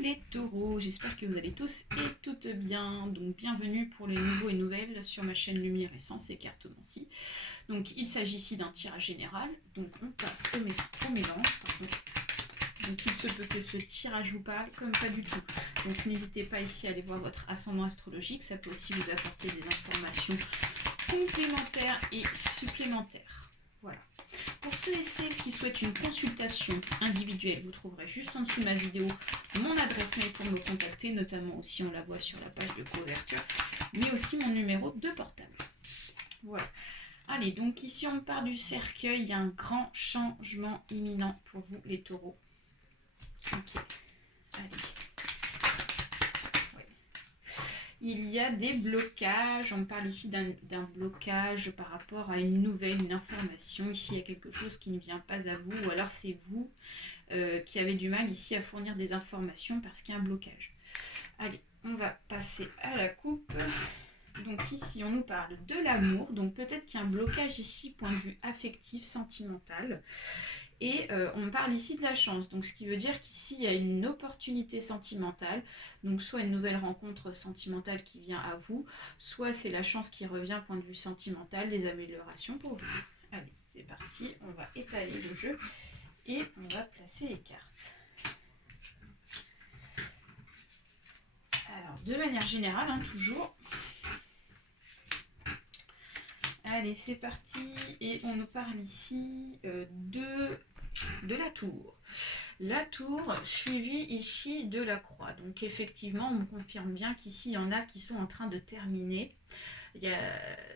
les taureaux, j'espère que vous allez tous et toutes bien. Donc bienvenue pour les nouveaux et nouvelles sur ma chaîne Lumière Essence et Cartomancie. Donc il s'agit ici d'un tirage général, donc on passe au mélange. Donc il se peut que ce tirage vous parle comme pas du tout. Donc n'hésitez pas ici à aller voir votre ascendant astrologique, ça peut aussi vous apporter des informations complémentaires et supplémentaires. Voilà. Pour ceux et celles qui souhaitent une consultation individuelle, vous trouverez juste en dessous de ma vidéo mon adresse mail pour me contacter, notamment aussi on la voit sur la page de couverture, mais aussi mon numéro de portable. Voilà. Allez, donc ici on part du cercueil, il y a un grand changement imminent pour vous les taureaux. Ok, allez. Il y a des blocages, on parle ici d'un blocage par rapport à une nouvelle, une information. Ici, il y a quelque chose qui ne vient pas à vous, ou alors c'est vous qui avez du mal ici à fournir des informations parce qu'il y a un blocage. Allez, on va passer à la coupe. Donc ici, on nous parle de l'amour, donc peut-être qu'il y a un blocage ici, point de vue affectif, sentimental. Et on parle ici de la chance, donc ce qui veut dire qu'ici il y a une opportunité sentimentale, donc soit une nouvelle rencontre sentimentale qui vient à vous, soit c'est la chance qui revient point de vue sentimental, des améliorations pour vous. Allez, c'est parti, on va étaler le jeu et on va placer les cartes. Alors, de manière générale, hein, toujours. Allez, c'est parti. Et on nous parle ici de la tour. La tour suivie ici de la croix. Donc effectivement, on me confirme bien qu'ici, il y en a qui sont en train de terminer. Il y a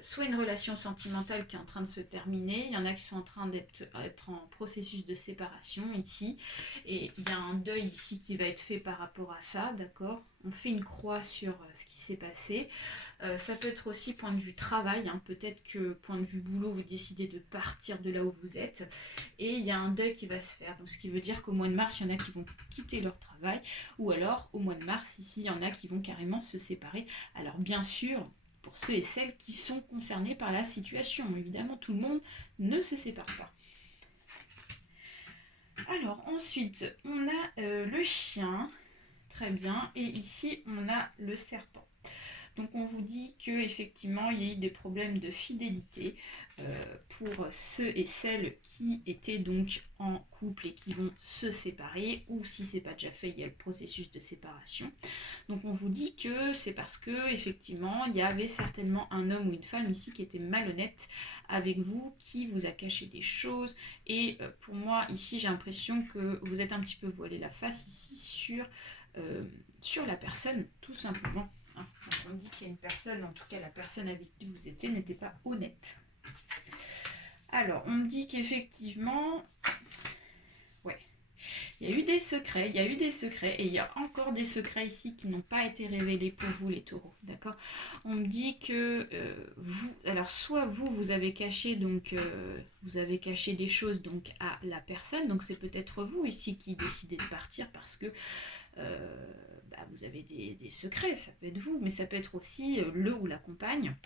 soit une relation sentimentale qui est en train de se terminer, il y en a qui sont en train d'être en processus de séparation ici, et il y a un deuil ici qui va être fait par rapport à ça, d'accord? On fait une croix sur ce qui s'est passé. Ça peut être aussi point de vue travail, hein. Peut-être que point de vue boulot, vous décidez de partir de là où vous êtes, et il y a un deuil qui va se faire, donc ce qui veut dire qu'au mois de mars, il y en a qui vont quitter leur travail, ou alors au mois de mars, ici, il y en a qui vont carrément se séparer. Alors bien sûr, pour ceux et celles qui sont concernés par la situation. Évidemment, tout le monde ne se sépare pas. Alors, ensuite, on a le chien. Très bien. Et ici, on a le serpent. Donc, on vous dit qu'effectivement, il y a eu des problèmes de fidélité pour ceux et celles qui étaient donc en couple et qui vont se séparer, ou si ce n'est pas déjà fait, il y a le processus de séparation. Donc on vous dit que c'est parce que effectivement il y avait certainement un homme ou une femme ici qui était malhonnête avec vous, qui vous a caché des choses, et pour moi ici j'ai l'impression que vous êtes un petit peu voilé la face ici sur la personne, tout simplement. Hein. On dit qu'il y a une personne, en tout cas la personne avec qui vous étiez n'était pas honnête. Alors on me dit qu'effectivement il y a eu des secrets, et il y a encore des secrets ici qui n'ont pas été révélés pour vous les taureaux, d'accord? On me dit que vous, alors soit vous avez caché, donc vous avez caché des choses donc à la personne, donc c'est peut-être vous ici qui décidez de partir parce que vous avez des secrets, ça peut être vous, mais ça peut être aussi le ou la compagne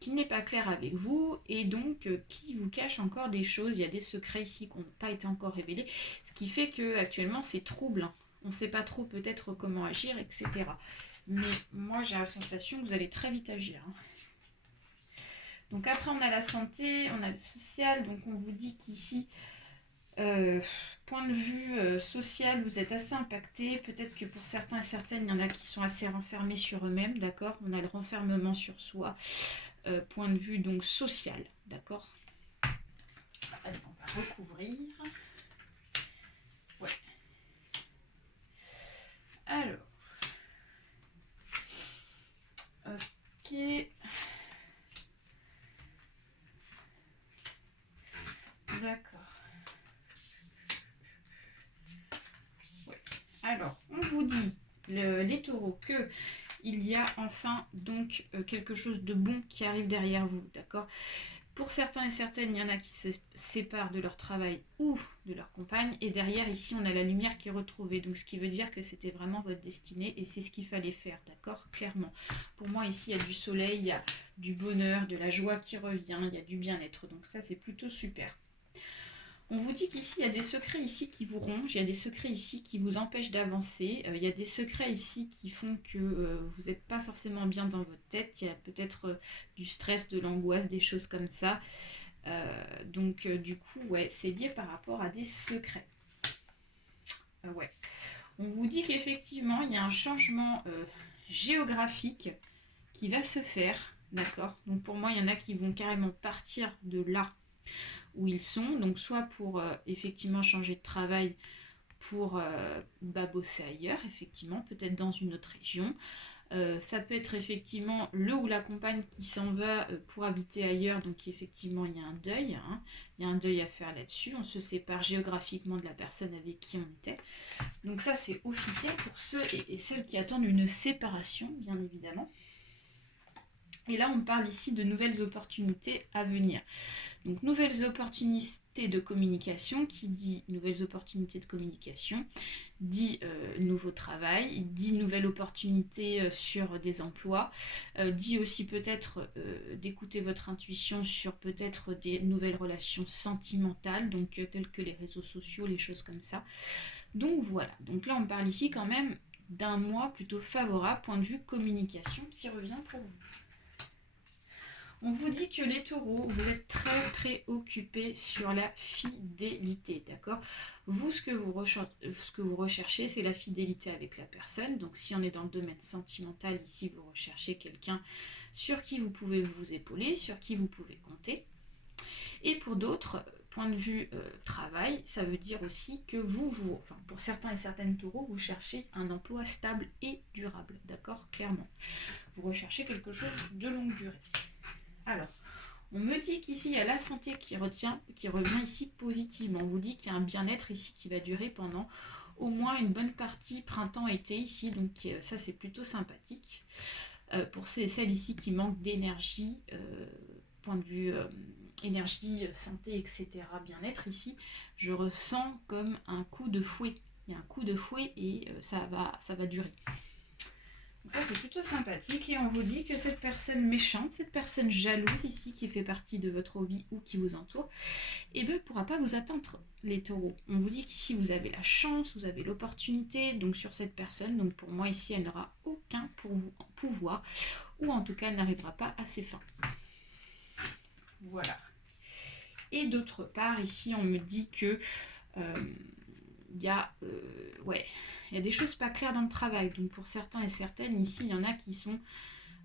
qui n'est pas clair avec vous et donc qui vous cache encore des choses. Il y a des secrets ici qui n'ont pas été encore révélés, ce qui fait que actuellement c'est trouble, hein. On ne sait pas trop peut-être comment agir, etc. Mais moi j'ai la sensation que vous allez très vite agir, hein. Donc après on a la santé, on a le social, donc on vous dit qu'ici point de vue social, vous êtes assez impacté. Peut-être que pour certains et certaines, il y en a qui sont assez renfermés sur eux-mêmes, d'accord? On a le renfermement sur soi. Point de vue donc social, d'accord? Allez, on va recouvrir. Ouais. Alors. Ok. D'accord. Ouais. Alors, on vous dit, les taureaux, que il y a enfin donc quelque chose de bon qui arrive derrière vous, d'accord? Pour certains et certaines, il y en a qui se séparent de leur travail ou de leur compagne, et derrière ici on a la lumière qui est retrouvée, donc ce qui veut dire que c'était vraiment votre destinée et c'est ce qu'il fallait faire, d'accord? Clairement. Pour moi ici il y a du soleil, il y a du bonheur, de la joie qui revient, il y a du bien-être, donc ça c'est plutôt super. On vous dit qu'ici, il y a des secrets ici qui vous rongent, il y a des secrets ici qui vous empêchent d'avancer, il y a des secrets ici qui font que vous n'êtes pas forcément bien dans votre tête, il y a peut-être du stress, de l'angoisse, des choses comme ça. Donc du coup, ouais, c'est lié par rapport à des secrets. Ouais. On vous dit qu'effectivement, il y a un changement géographique qui va se faire, d'accord? Donc pour moi, il y en a qui vont carrément partir de là où ils sont, donc soit pour effectivement changer de travail, pour bosser ailleurs, effectivement, peut-être dans une autre région. Ça peut être effectivement le ou la compagne qui s'en va pour habiter ailleurs, donc effectivement il y a un deuil, hein. Il y a un deuil à faire là-dessus, on se sépare géographiquement de la personne avec qui on était. Donc ça c'est officiel pour ceux et celles qui attendent une séparation, bien évidemment. Et là on parle ici de nouvelles opportunités à venir. Donc nouvelles opportunités de communication, qui dit nouvelles opportunités de communication, dit nouveau travail, dit nouvelle opportunité sur des emplois, dit aussi peut-être d'écouter votre intuition sur peut-être des nouvelles relations sentimentales, donc telles que les réseaux sociaux, les choses comme ça. Donc voilà, donc là on parle ici quand même d'un mois plutôt favorable, point de vue communication, qui revient pour vous. On vous dit que les taureaux, vous êtes très préoccupés sur la fidélité, d'accord? Vous, ce que vous recherchez, c'est la fidélité avec la personne. Donc, si on est dans le domaine sentimental, ici, vous recherchez quelqu'un sur qui vous pouvez vous épauler, sur qui vous pouvez compter. Et pour d'autres, point de vue travail, ça veut dire aussi que enfin, pour certains et certaines taureaux, vous cherchez un emploi stable et durable, d'accord? Clairement. Vous recherchez quelque chose de longue durée. Alors, on me dit qu'ici, il y a la santé qui revient ici positivement. On vous dit qu'il y a un bien-être ici qui va durer pendant au moins une bonne partie printemps-été ici. Donc ça, c'est plutôt sympathique. Pour ceux et celles ici qui manquent d'énergie, point de vue énergie, santé, etc., bien-être ici, je ressens comme un coup de fouet. Il y a un coup de fouet et ça va durer. Donc ça c'est plutôt sympathique et on vous dit que cette personne méchante, cette personne jalouse ici qui fait partie de votre vie ou qui vous entoure, eh bien, ne pourra pas vous atteindre les taureaux. On vous dit qu'ici vous avez la chance, vous avez l'opportunité donc sur cette personne. Donc pour moi ici elle n'aura aucun pouvoir ou en tout cas elle n'arrivera pas à ses fins. Voilà. Et d'autre part ici on me dit que il y a des choses pas claires dans le travail. Donc pour certains et certaines, ici, il y en a qui sont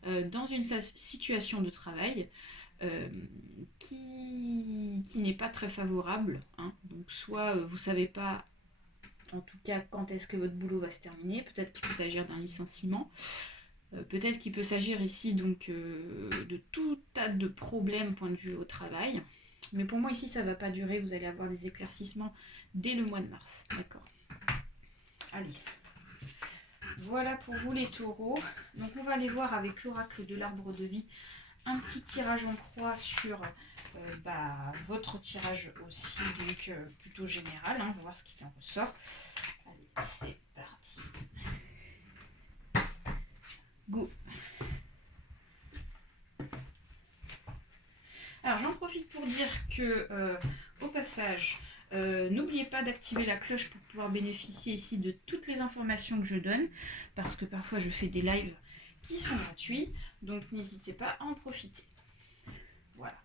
dans une situation de travail qui n'est pas très favorable. Hein. Donc soit vous ne savez pas, en tout cas, quand est-ce que votre boulot va se terminer. Peut-être qu'il peut s'agir d'un licenciement. Peut-être qu'il peut s'agir ici donc de tout tas de problèmes point de vue au travail. Mais pour moi ici ça ne va pas durer, vous allez avoir des éclaircissements dès le mois de mars. D'accord. Allez. Voilà pour vous les taureaux. Donc on va aller voir avec l'oracle de l'arbre de vie un petit tirage en croix sur votre tirage aussi, donc plutôt général. Hein. On va voir ce qui en ressort. Allez, c'est parti. Go. Alors j'en profite pour dire que au passage, n'oubliez pas d'activer la cloche pour pouvoir bénéficier ici de toutes les informations que je donne, parce que parfois je fais des lives qui sont gratuits, donc n'hésitez pas à en profiter. Voilà.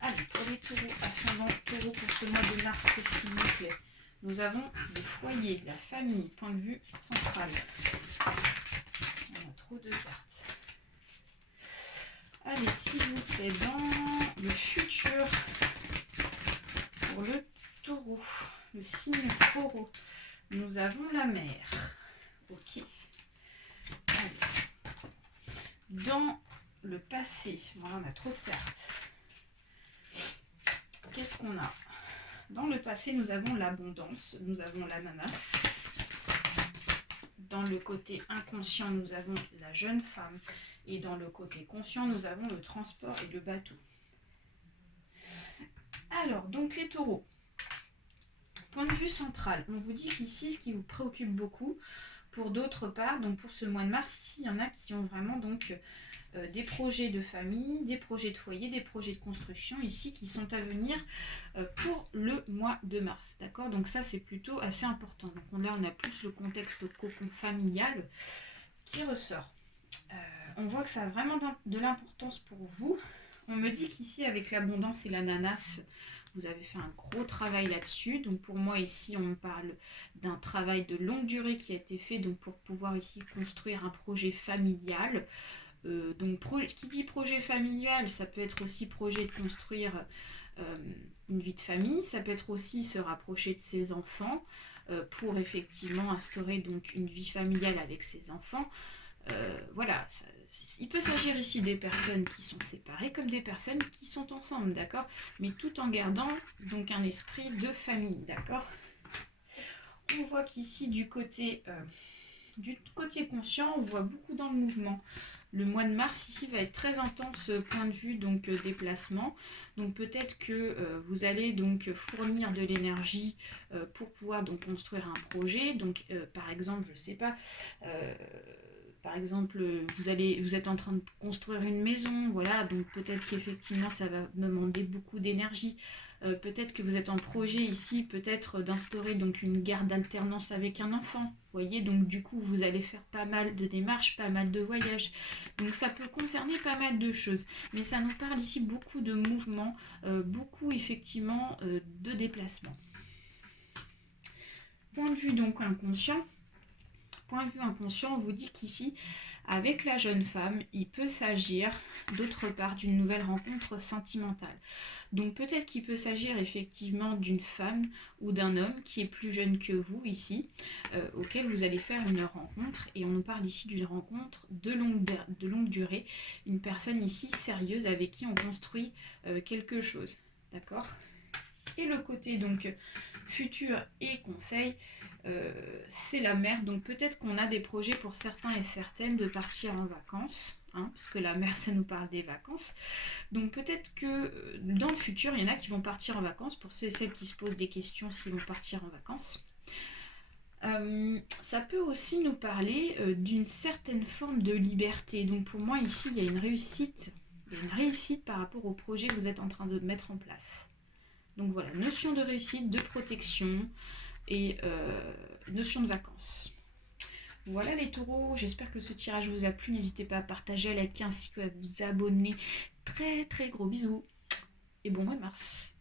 Allez, pour les taureaux, ascendant taureau pour ce mois de mars, s'il vous plaît. Nous avons le foyer, la famille, point de vue central. On a trop de cartes. Allez, s'il vous plaît, dans le futur, pour le taureau, le signe taureau, nous avons la mer. Ok. Allez. Dans le passé, voilà, on a trop de cartes. Qu'est-ce qu'on a? Dans le passé, nous avons l'abondance, nous avons l'ananas. Dans le côté inconscient, nous avons la jeune femme. Et dans le côté conscient, nous avons le transport et le bateau. Alors, donc les taureaux. Point de vue central, on vous dit qu'ici, ce qui vous préoccupe beaucoup, Pour d'autre part, donc pour ce mois de mars, ici, il y en a qui ont vraiment donc des projets de famille, des projets de foyer, des projets de construction ici qui sont à venir pour le mois de mars. D'accord? Donc ça, c'est plutôt assez important. Donc là, on a plus le contexte cocon familial qui ressort. On voit que ça a vraiment de l'importance pour vous. On me dit qu'ici, avec l'abondance et l'ananas, vous avez fait un gros travail là-dessus. Donc pour moi, ici, on me parle d'un travail de longue durée qui a été fait donc pour pouvoir ici construire un projet familial. Donc qui dit projet familial, ça peut être aussi projet de construire une vie de famille, ça peut être aussi se rapprocher de ses enfants pour effectivement instaurer donc une vie familiale avec ses enfants. Voilà, il peut s'agir ici des personnes qui sont séparées comme des personnes qui sont ensemble, d'accord? Mais tout en gardant donc un esprit de famille, d'accord? On voit qu'ici du côté conscient, on voit beaucoup dans le mouvement. Le mois de mars ici va être très intense point de vue donc déplacement. Donc peut-être que vous allez donc fournir de l'énergie pour pouvoir donc construire un projet. Donc par exemple, je sais pas, par exemple, vous êtes en train de construire une maison, voilà, donc peut-être qu'effectivement ça va demander beaucoup d'énergie. Peut-être que vous êtes en projet ici, peut-être d'instaurer donc une garde d'alternance avec un enfant. Vous voyez, donc du coup vous allez faire pas mal de démarches, pas mal de voyages. Donc ça peut concerner pas mal de choses. Mais ça nous parle ici beaucoup de mouvements, beaucoup effectivement de déplacements. Point de vue donc inconscient. Point de vue inconscient, on vous dit qu'ici, avec la jeune femme, il peut s'agir d'autre part d'une nouvelle rencontre sentimentale. Donc peut-être qu'il peut s'agir effectivement d'une femme ou d'un homme qui est plus jeune que vous ici, auquel vous allez faire une rencontre. Et on nous parle ici d'une rencontre de longue durée, une personne ici sérieuse avec qui on construit quelque chose. D'accord ? Et le côté donc futur et conseil, c'est la mer. Donc peut-être qu'on a des projets pour certains et certaines de partir en vacances, hein, parce que la mer, ça nous parle des vacances. Donc peut-être que dans le futur, il y en a qui vont partir en vacances, pour ceux et celles qui se posent des questions s'ils vont partir en vacances. Ça peut aussi nous parler d'une certaine forme de liberté. Donc pour moi, ici, il y a une réussite par rapport au projet que vous êtes en train de mettre en place. Donc voilà, notion de réussite, de protection et notion de vacances. Voilà les taureaux, j'espère que ce tirage vous a plu. N'hésitez pas à partager, à liker ainsi qu'à vous abonner. Très très gros bisous et bon mois de mars.